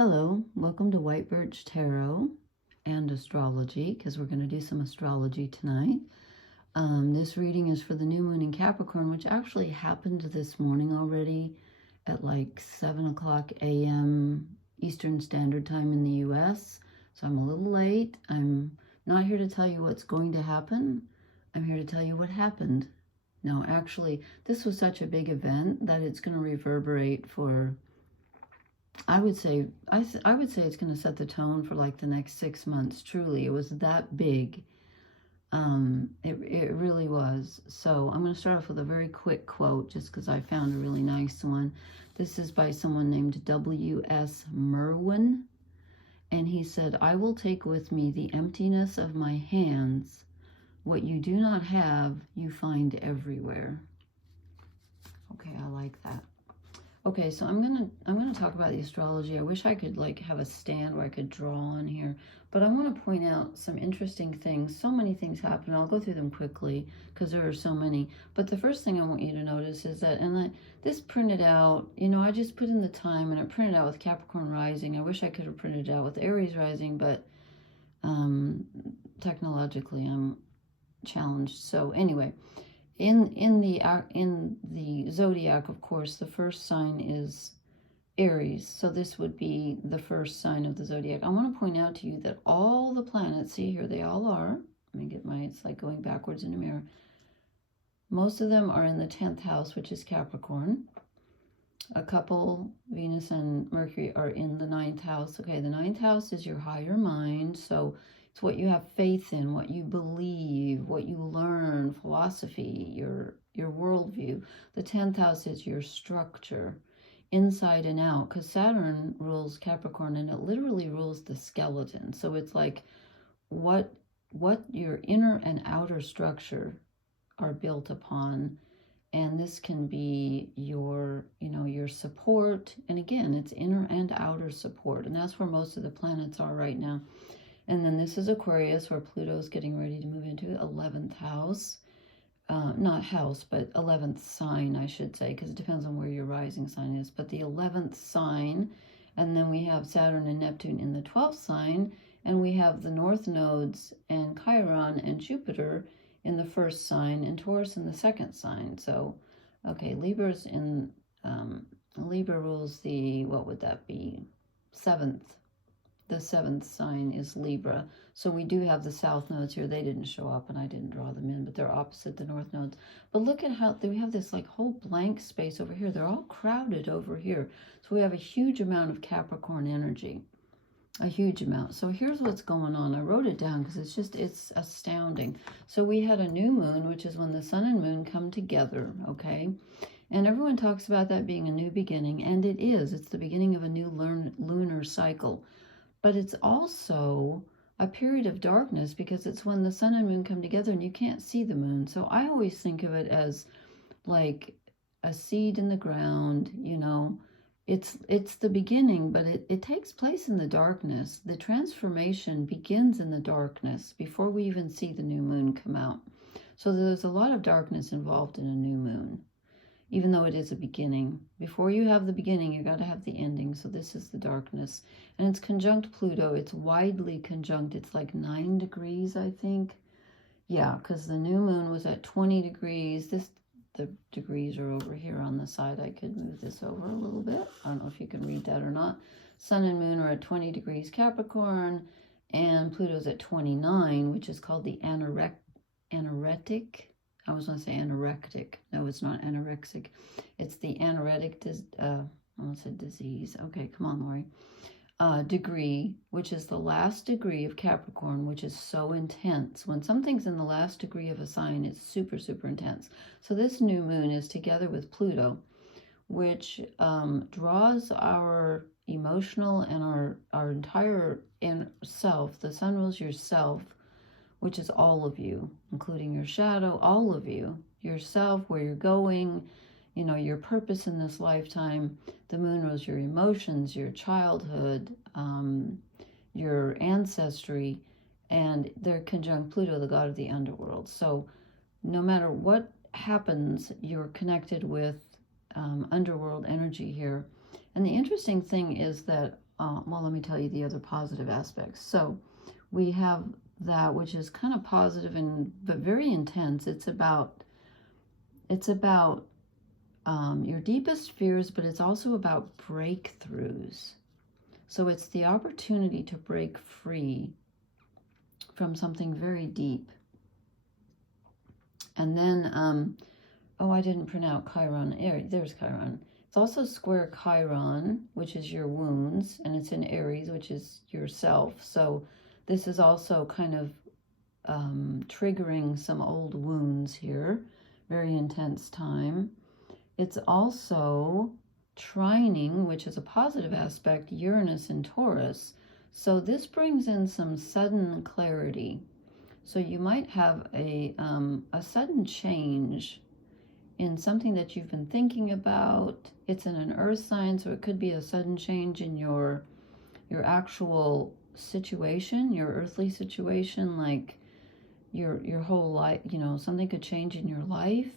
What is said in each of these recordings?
Hello, welcome to White Birch Tarot and Astrology, because we're going to do some astrology tonight. This reading is for the new moon in Capricorn, which actually happened this morning already at like 7 o'clock a.m. Eastern Standard Time in the U.S. So I'm a little late. I'm not here to tell you what's going to happen. I'm here to tell you what happened. No, actually, this was such a big event that it's going to reverberate for... I would say it's going to set the tone for like the next 6 months. Truly, it was that big. It really was. So I'm going to start off with a very quick quote, just because I found a really nice one. This is by someone named W.S. Merwin, and he said, "I will take with me the emptiness of my hands. What you do not have, you find everywhere." Okay, I like that. Okay, so I'm gonna talk about the astrology. I wish I could like have a stand where I could draw on here, but I want to point out some interesting things. So many things happen. I'll go through them quickly because there are so many. But the first thing I want you to notice is that, this printed out, I just put in the time and it printed out with Capricorn rising. I wish I could have printed it out with Aries rising, but technologically I'm challenged. So anyway. In the zodiac, of course, the first sign is Aries. So this would be the first sign of the zodiac. I want to point out to you that all the planets, see here, they all are. Let me get it's like going backwards in a mirror. Most of them are in the 10th house, which is Capricorn. A couple, Venus and Mercury, are in the 9th house. Okay, the 9th house is your higher mind. So it's what you have faith in, what you believe, what you learn, philosophy, your worldview. The 10th house is your structure, inside and out, because Saturn rules Capricorn and it literally rules the skeleton. So it's like what your inner and outer structure are built upon. And this can be your, your support. And again, it's inner and outer support. And that's where most of the planets are right now. And then this is Aquarius, where Pluto is getting ready to move into 11th house. Not house, but 11th sign, I should say, because it depends on where your rising sign is. But the 11th sign, and then we have Saturn and Neptune in the 12th sign, and we have the North nodes and Chiron and Jupiter in the first sign, and Taurus in the second sign. So, okay, Libra's in, Libra rules the, what would that be, 7th. The 7th sign is Libra. So we do have the south nodes here. They didn't show up and I didn't draw them in, but they're opposite the north nodes. But look at how we have this like whole blank space over here. They're all crowded over here. So we have a huge amount of Capricorn energy. A huge amount. So here's what's going on. I wrote it down because it's astounding. So we had a new moon, which is when the sun and moon come together, okay? And everyone talks about that being a new beginning, and it is. It's the beginning of a new lunar cycle. But it's also a period of darkness because it's when the sun and moon come together and you can't see the moon. So I always think of it as like a seed in the ground, It's the beginning, but it takes place in the darkness. The transformation begins in the darkness before we even see the new moon come out. So there's a lot of darkness involved in a new moon, even though it is a beginning. Before you have the beginning, you got to have the ending. So this is the darkness. And it's conjunct Pluto. It's widely conjunct. It's like 9 degrees, I think. Yeah, because the new moon was at 20 degrees. The degrees are over here on the side. I could move this over a little bit. I don't know if you can read that or not. Sun and moon are at 20 degrees Capricorn, and Pluto's at 29, which is called the anoretic. I was going to say anorectic. No, it's not anorexic. It's the anoretic, I almost said disease. Okay, come on, Lori. Degree, which is the last degree of Capricorn, which is so intense. When something's in the last degree of a sign, it's super, super intense. So this new moon is together with Pluto, which draws our emotional and our entire self. The sun rules your self, which is all of you, including your shadow, all of you, yourself, where you're going, your purpose in this lifetime. The moon rules your emotions, your childhood, your ancestry, and they're conjunct Pluto, the god of the underworld. So no matter what happens, you're connected with underworld energy here. And the interesting thing is that, well, let me tell you the other positive aspects. So we have that, which is kind of positive and but very intense. It's about your deepest fears, but it's also about breakthroughs. So it's the opportunity to break free from something very deep. And then, oh, I didn't print out Chiron. There's Chiron. It's also square Chiron, which is your wounds, and it's in Aries, which is yourself. So this is also kind of triggering some old wounds here. Very intense time. It's also trining, which is a positive aspect, Uranus and Taurus. So this brings in some sudden clarity. So you might have a sudden change in something that you've been thinking about. It's in an earth sign, so it could be a sudden change in your actual situation, your earthly situation, like your whole life, you know, something could change in your life.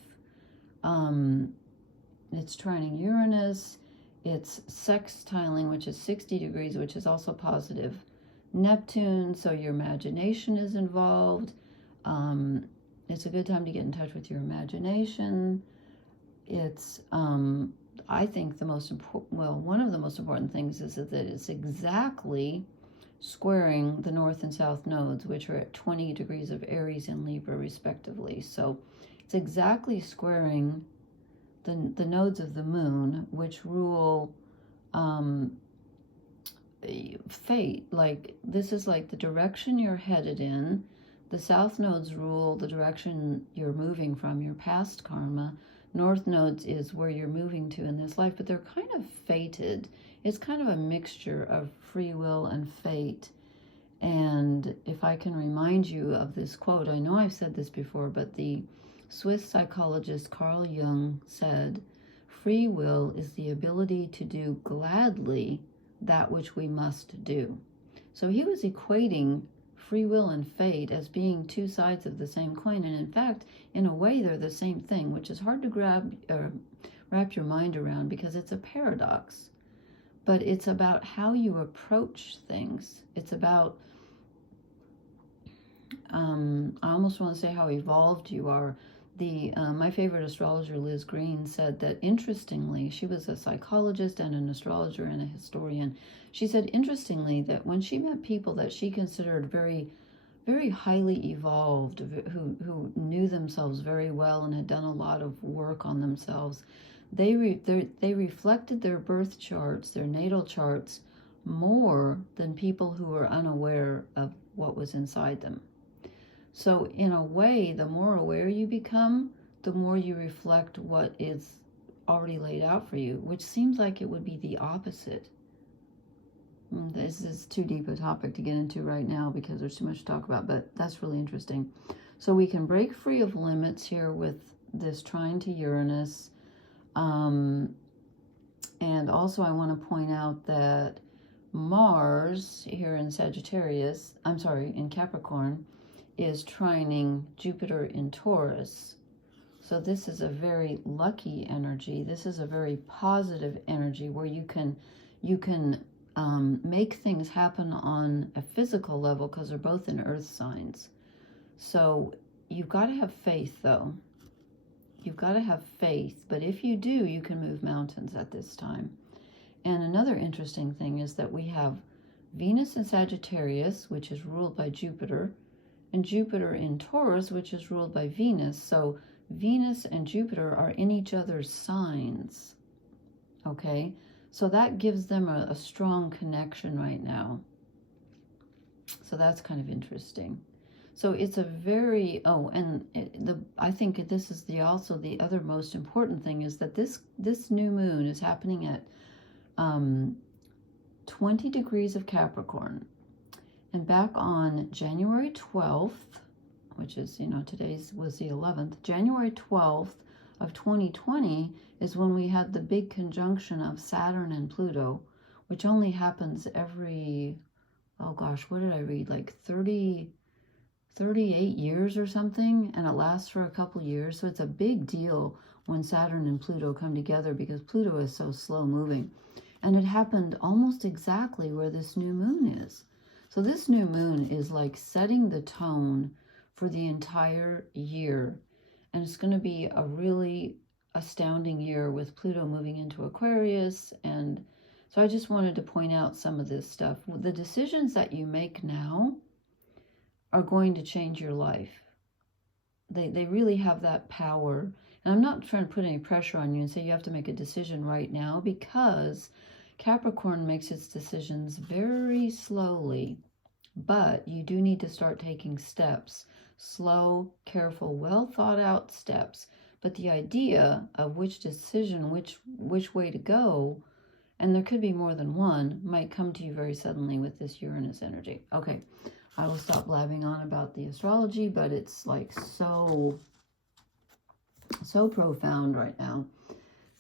It's trining Uranus. It's sextiling, which is 60 degrees, which is also positive. Neptune, so your imagination is involved. It's a good time to get in touch with your imagination. It's, I think the most important, well, one of the most important things is that it's exactly squaring the north and south nodes, which are at 20 degrees of Aries and Libra, respectively. So it's exactly squaring the nodes of the moon, which rule fate. Like, this is like the direction you're headed in. The south nodes rule the direction you're moving from, your past karma. North nodes is where you're moving to in this life, but they're kind of fated. It's kind of a mixture of free will and fate. And if I can remind you of this quote, I know I've said this before, but the Swiss psychologist Carl Jung said, "Free will is the ability to do gladly that which we must do." So he was equating free will and fate as being two sides of the same coin. And in fact, in a way, they're the same thing, which is hard to wrap your mind around because it's a paradox. But it's about how you approach things. It's about, I almost want to say how evolved you are. My favorite astrologer, Liz Green, said that, interestingly, she was a psychologist and an astrologer and a historian. She said, interestingly, that when she met people that she considered very, very highly evolved, who knew themselves very well and had done a lot of work on themselves, they reflected their birth charts, their natal charts, more than people who were unaware of what was inside them. So in a way, the more aware you become, the more you reflect what is already laid out for you, which seems like it would be the opposite. This is too deep a topic to get into right now because there's too much to talk about, but that's really interesting. So we can break free of limits here with this trine to Uranus. And also I want to point out that Mars here in Sagittarius, in Capricorn, is trining Jupiter in Taurus. So this is a very lucky energy. This is a very positive energy where you can make things happen on a physical level because they're both in earth signs. So you've got to have faith, though. You've got to have faith, but if you do, you can move mountains at this time. And another interesting thing is that we have Venus in Sagittarius, which is ruled by Jupiter, and Jupiter in Taurus, which is ruled by Venus. So Venus and Jupiter are in each other's signs, okay? So that gives them a strong connection right now. So that's kind of interesting. So it's a very, I think this is also the other most important thing is that this new moon is happening at 20 degrees of Capricorn. And back on January 12th, which is, today's was the 11th, January 12th of 2020 is when we had the big conjunction of Saturn and Pluto, which only happens every, oh gosh, what did I read? Like 38 years or something, and it lasts for a couple years. So it's a big deal when Saturn and Pluto come together because Pluto is so slow moving. And it happened almost exactly where this new moon is. So this new moon is like setting the tone for the entire year. And it's going to be a really astounding year with Pluto moving into Aquarius. And so I just wanted to point out some of this stuff. The decisions that you make now are going to change your life. They really have that power. And I'm not trying to put any pressure on you and say you have to make a decision right now, because Capricorn makes its decisions very slowly. But you do need to start taking steps. Slow, careful, well thought out steps. But the idea of which decision, which way to go, and there could be more than one, might come to you very suddenly with this Uranus energy. Okay, I will stop blabbing on about the astrology, but it's like so profound right now.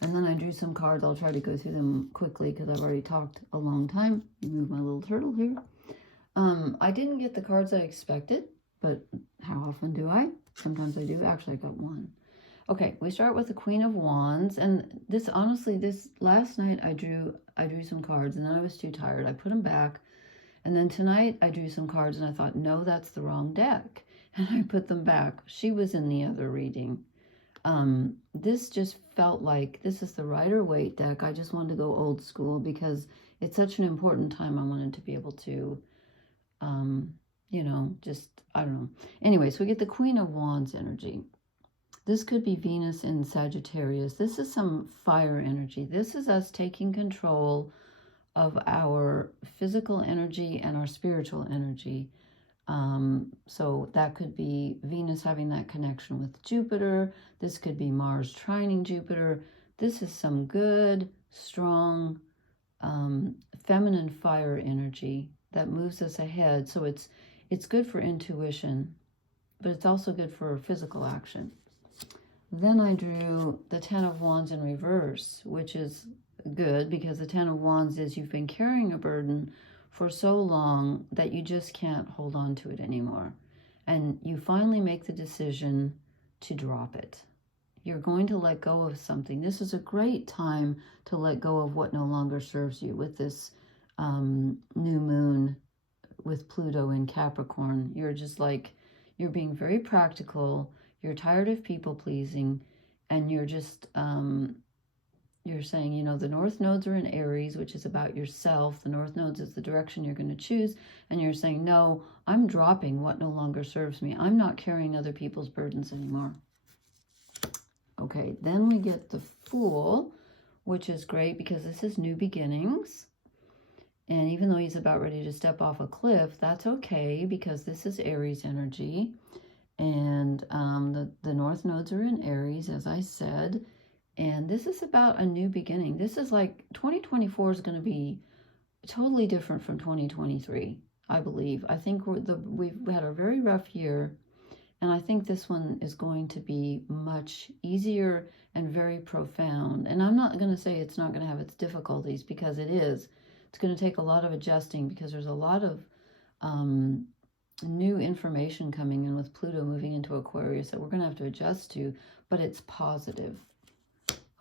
And then I drew some cards. I'll try to go through them quickly because I've already talked a long time. Move my little turtle here. I didn't get the cards I expected, but how often do I? Sometimes I do. Actually, I got one. Okay, we start with the Queen of Wands, and this, honestly, this last night I drew some cards, and then I was too tired. I put them back, and then tonight I drew some cards, and I thought, no, that's the wrong deck, and I put them back. She was in the other reading. This just felt like this is the Rider-Waite deck. I just wanted to go old school because it's such an important time. I wanted to be able to, you know, just, I don't know. Anyway, so we get the Queen of Wands energy. This could be Venus in Sagittarius. This is some fire energy. This is us taking control of our physical energy and our spiritual energy. So that could be Venus having that connection with Jupiter. This could be Mars trining Jupiter. This is some good, strong, feminine fire energy that moves us ahead. So it's good for intuition, but it's also good for physical action. Then I drew the Ten of Wands in reverse, which is good because the Ten of Wands is you've been carrying a burden for so long that you just can't hold on to it anymore. And you finally make the decision to drop it. You're going to let go of something. This is a great time to let go of what no longer serves you with this new moon with Pluto in Capricorn. You're just like, you're being very practical. You're tired of people pleasing, and you're just, you're saying, you know, the North Nodes are in Aries, which is about yourself. The North Nodes is the direction you're going to choose. And you're saying, no, I'm dropping what no longer serves me. I'm not carrying other people's burdens anymore. Okay, then we get the Fool, which is great because this is new beginnings. And even though he's about ready to step off a cliff, that's okay because this is Aries energy. And the North Nodes are in Aries, as I said. And this is about a new beginning. This is like 2024 is going to be totally different from 2023, I believe. I think we've had a very rough year. And I think this one is going to be much easier and very profound. And I'm not going to say it's not going to have its difficulties, because it is. It's going to take a lot of adjusting because there's a lot of new information coming in with Pluto moving into Aquarius that we're going to have to adjust to, but it's positive.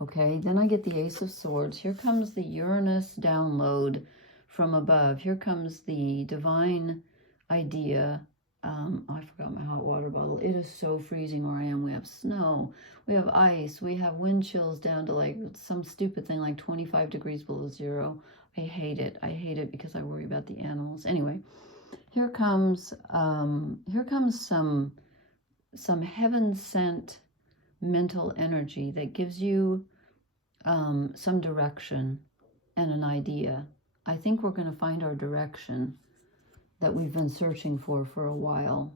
Okay, then I get the Ace of Swords. Here comes the Uranus download from above. Here comes the divine idea. I forgot my hot water bottle. It is so freezing where I am. We have snow, we have ice, we have wind chills down to like some stupid thing like 25 degrees below zero. I hate it. I hate it because I worry about the animals. Anyway, here comes some heaven-sent mental energy that gives you some direction and an idea. I think we're going to find our direction that we've been searching for a while.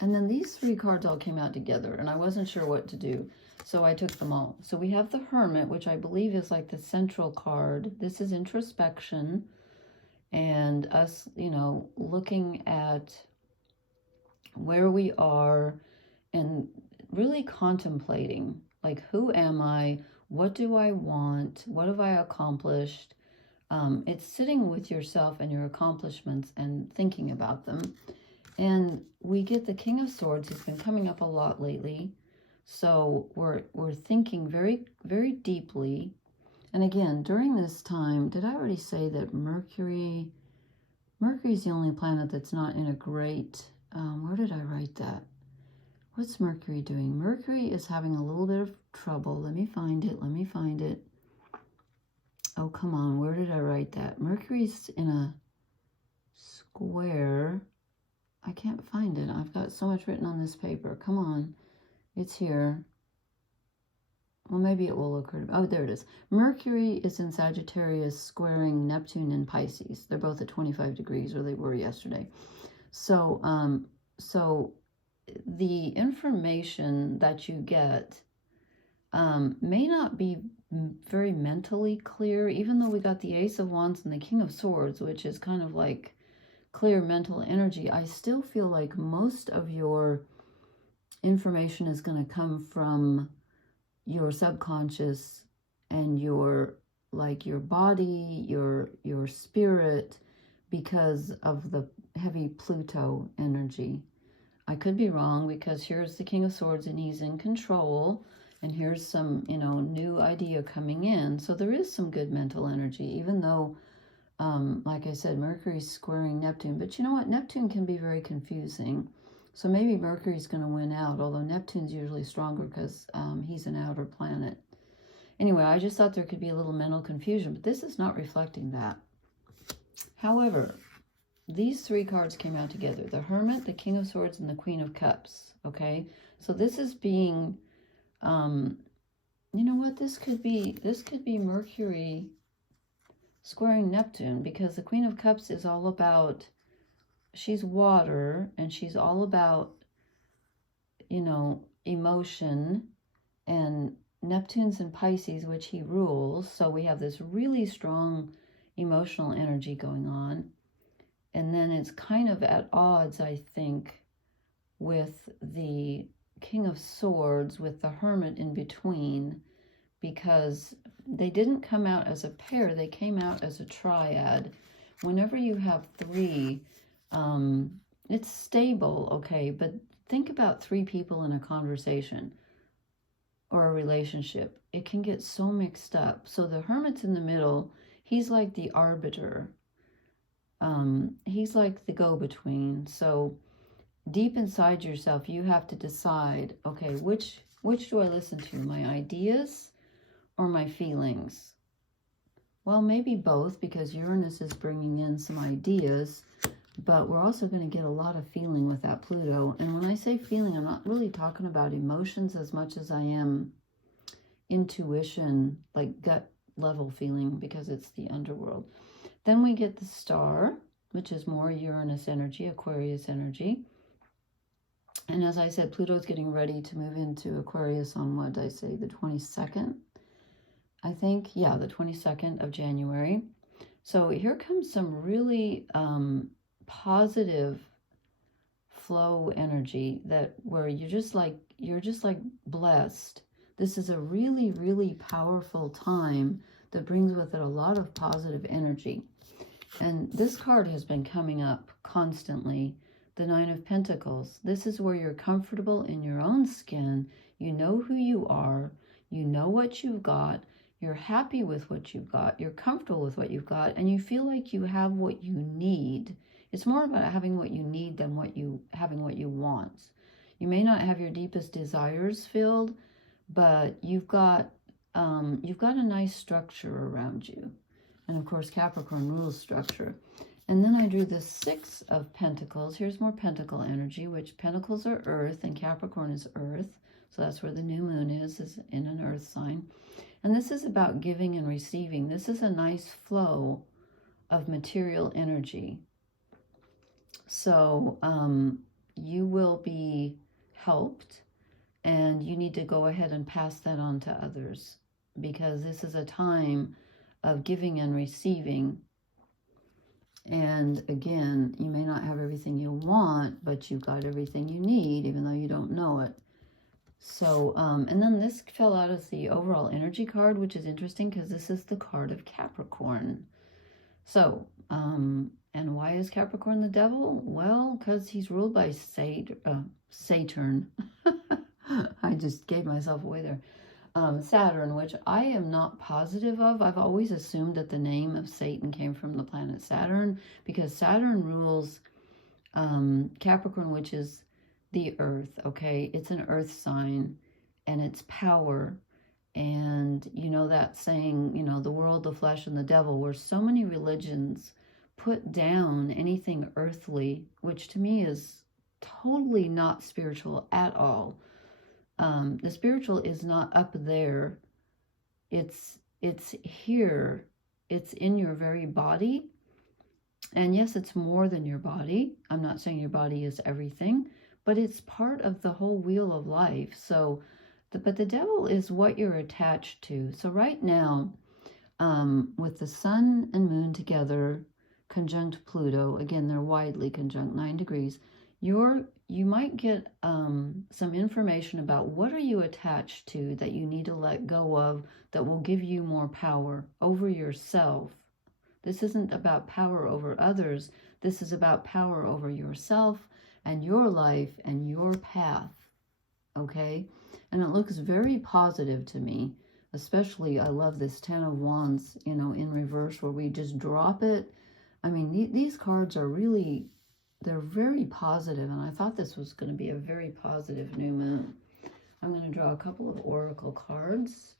And then these three cards all came out together, and I wasn't sure what to do, so I took them all. So we have the Hermit, which I believe is like the central card. This is introspection and us, you know, looking at where we are and really contemplating, like, who am I? What do I want? What have I accomplished? It's sitting with yourself and your accomplishments and thinking about them. And we get the King of Swords. He's been coming up a lot lately. So we're thinking very, very deeply And again, during this time, did I already say that Mercury's the only planet that's not in a great, where did I write that? What's Mercury doing? Mercury is having a little bit of trouble. Let me find it. Oh, come on. Where did I write that? Mercury's in a square. I can't find it. I've got so much written on this paper. Come on. It's here. Well, maybe it will occur. Oh, there it is. Mercury is in Sagittarius squaring Neptune in Pisces. They're both at 25 degrees, or they were yesterday. So, so the information that you get may not be very mentally clear, even though we got the Ace of Wands and the King of Swords, which is kind of like clear mental energy. I still feel like most of your information is going to come from your subconscious and your body, your spirit, because of the heavy Pluto energy. I could be wrong, because here's the King of Swords and he's in control, and here's some, new idea coming in. So there is some good mental energy, even though, like I said, Mercury's squaring Neptune. But you know what? Neptune can be very confusing. So maybe Mercury's going to win out, although Neptune's usually stronger because he's an outer planet. Anyway, I just thought there could be a little mental confusion, but this is not reflecting that. However, these three cards came out together: the Hermit, the King of Swords, and the Queen of Cups. Okay, so this is being, you know what? This could be Mercury squaring Neptune, because the Queen of Cups is all about, she's water, and she's all about, emotion, and Neptune's in Pisces, which he rules. So we have this really strong emotional energy going on. And then it's kind of at odds, I think, with the King of Swords, with the Hermit in between, because they didn't come out as a pair, they came out as a triad. Whenever you have three, it's stable, okay, but think about three people in a conversation or a relationship. It can get so mixed up. So the Hermit's in the middle. He's like the arbiter. He's like the go-between. So deep inside yourself, you have to decide, okay, which do I listen to? My ideas or my feelings? Well, maybe both, because Uranus is bringing in some ideas, but we're also going to get a lot of feeling with that Pluto. And when I say feeling, I'm not really talking about emotions as much as I am intuition, like gut level feeling, because it's the underworld. Then we get the Star, which is more Uranus energy, Aquarius energy. And as I said, Pluto's getting ready to move into Aquarius on, what did I say, the 22nd? I think, yeah, the 22nd of January. So here comes some really positive flow energy, that where you're just like blessed. This is a really, really powerful time that brings with it a lot of positive energy. And this card has been coming up constantly, the Nine of Pentacles. This is where you're comfortable in your own skin. You know who you are. You know what you've got. You're happy with what you've got. You're comfortable with what you've got. And you feel like you have what you need. It's more about having what you need than having what you want. You may not have your deepest desires filled, but you've got a nice structure around you. And of course, Capricorn rules structure. And then I drew the Six of Pentacles. Here's more Pentacle energy, which Pentacles are Earth and Capricorn is Earth. So that's where the new moon is in an Earth sign. And this is about giving and receiving. This is a nice flow of material energy. So you will be helped, and you need to go ahead and pass that on to others, because this is a time of giving and receiving. And again, you may not have everything you want, but you've got everything you need, even though you don't know it. So, and then this fell out as the overall energy card, which is interesting because this is the card of Capricorn. So, and why is Capricorn the devil? Well, because he's ruled by Saturn. I just gave myself away there. Saturn, which I am not positive of. I've always assumed that the name of Satan came from the planet Saturn, because Saturn rules Capricorn, which is the earth, okay? It's an earth sign, and it's power. And you know that saying, you know, the world, the flesh, and the devil, where so many religions put down anything earthly, which to me is totally not spiritual at all. The spiritual is not up there. It's here. It's in your very body. And yes, it's more than your body. I'm not saying your body is everything, but it's part of the whole wheel of life. So, but the devil is what you're attached to. So right now, with the sun and moon together, conjunct Pluto, again, they're widely conjunct, 9 degrees, you might get some information about what are you attached to that you need to let go of, that will give you more power over yourself. This isn't about power over others. This is about power over yourself and your life and your path, okay? And it looks very positive to me. Especially, I love this 10 of Wands, you know, in reverse, where we just drop it. I mean, these cards are really, they're very positive, and I thought this was going to be a very positive new moon. I'm going to draw a couple of oracle cards.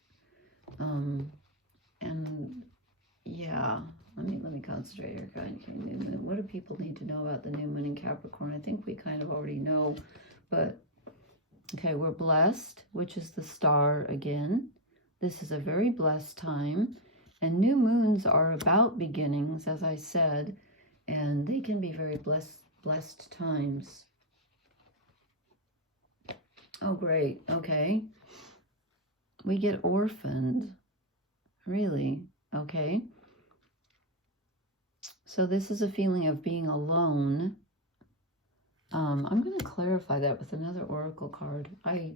And yeah, let me concentrate here. Okay, new moon. What do people need to know about the new moon in Capricorn? I think we kind of already know, but okay, we're blessed, which is the star again. This is a very blessed time, and new moons are about beginnings, as I said, and they can be very blessed times. Oh, great. Okay. We get orphaned. Really? Okay. So this is a feeling of being alone. I'm going to clarify that with another oracle card. I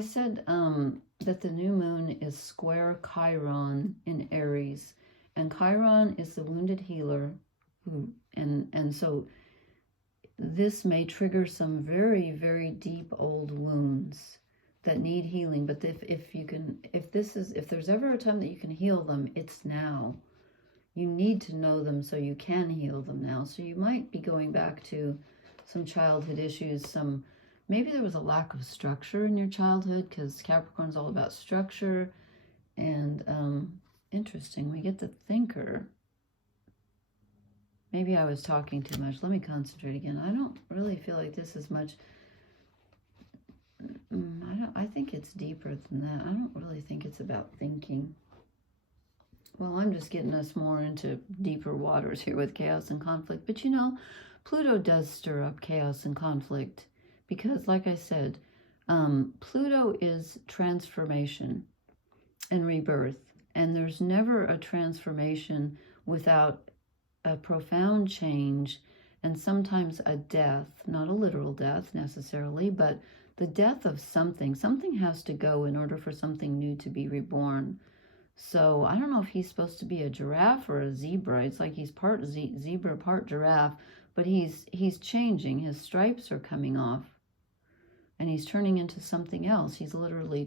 said that the new moon is square Chiron in Aries, and Chiron is the wounded healer, and so this may trigger some very, very deep old wounds that need healing. But if there's ever a time that you can heal them, it's now. You need to know them so you can heal them now. So you might be going back to some childhood issues, maybe there was a lack of structure in your childhood, because Capricorn's all about structure. And interesting, we get the thinker. Maybe I was talking too much. Let me concentrate again. I don't really feel like this is much. I think it's deeper than that. I don't really think it's about thinking. Well, I'm just getting us more into deeper waters here with chaos and conflict. But you know, Pluto does stir up chaos and conflict, because, like I said, Pluto is transformation and rebirth. And there's never a transformation without a profound change, and sometimes a death, not a literal death necessarily, but the death of something. Something has to go in order for something new to be reborn. So I don't know if he's supposed to be a giraffe or a zebra. It's like he's part zebra, part giraffe, but he's changing. His stripes are coming off, and he's turning into something else. He's literally